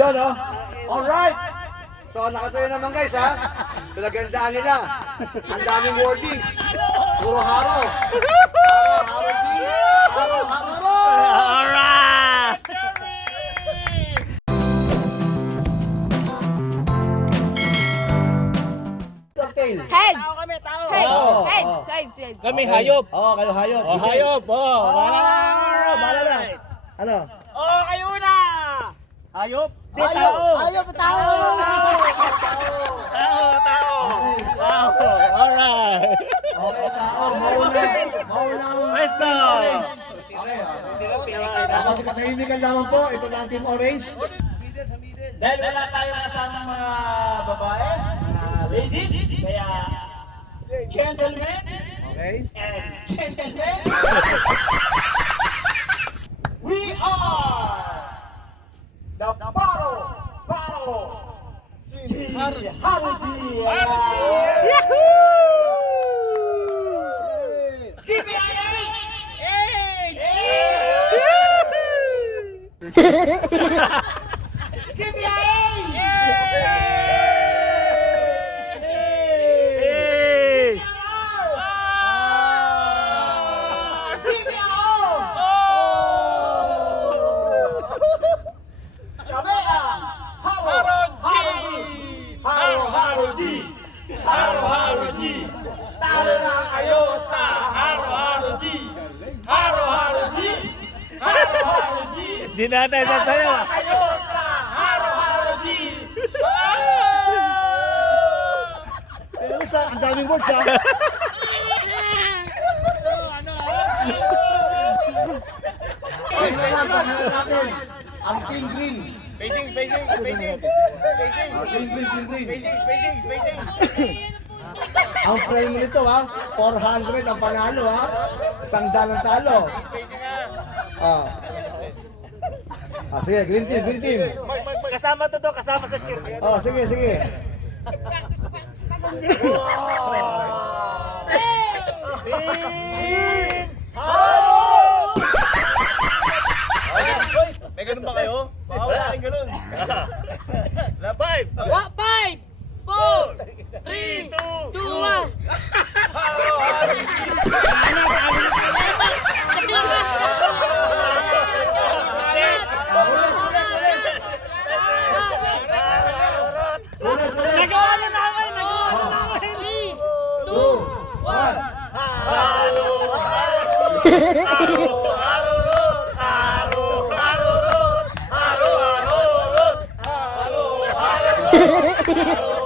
Yun, oh. Alright. So, nakatayo naman guys, ha? Pinagandaan nila. Ang daming wordings. Puro haro. Haro, G. Haro, haro. Alright! Cocktail. Heads! Tao kami, tao! Heads! Oo, Heads! oo. Heads! Heads! Kami hayop! Oo, kayo hayop. Oh, hayop! Oh! Bahala na. Ano? Oh, kayo na! Hayop? Di, Hayop! tao! Hayop, tao! Tao! Tao! Tao! Alright! Okay, tao. Mauna. Mauna ang Pwesto! Team Orange. Okay, Kapag katahimikan lamang po, ito na ang Team Orange. Dahil wala tayong kasamang mga babae, mga ladies, kaya gentlemen Okay. and gentlemen, we are the Baro Haruji! Yahoo! Talo na kayo sa Haro-Haro-G! Haro-Haro-G! Haro-Haro-G! Di natin sa sayo. Kayo sa Haro-Haro-G! Pero ang daming words, ha? Tingnan natin. Ang Team Green. Spacing, spacing, spacing! Spacing! Team Green, Team Green. Spacing, spacing, spacing! Ang frame nito, ha? 400 ang panalo, ha? 100 ang talo. Spacing na! Ah. Sige, Green Team, Green Team. Kasama to kasama sa cheer. Oh, sige, sige. May ganun ba kayo? Baka wala kayong ganun. 5, 5, 4, 3, 2, 1. Ulit, ulit. Nagawa na namin! Two, one. Haro-Haro-Rod!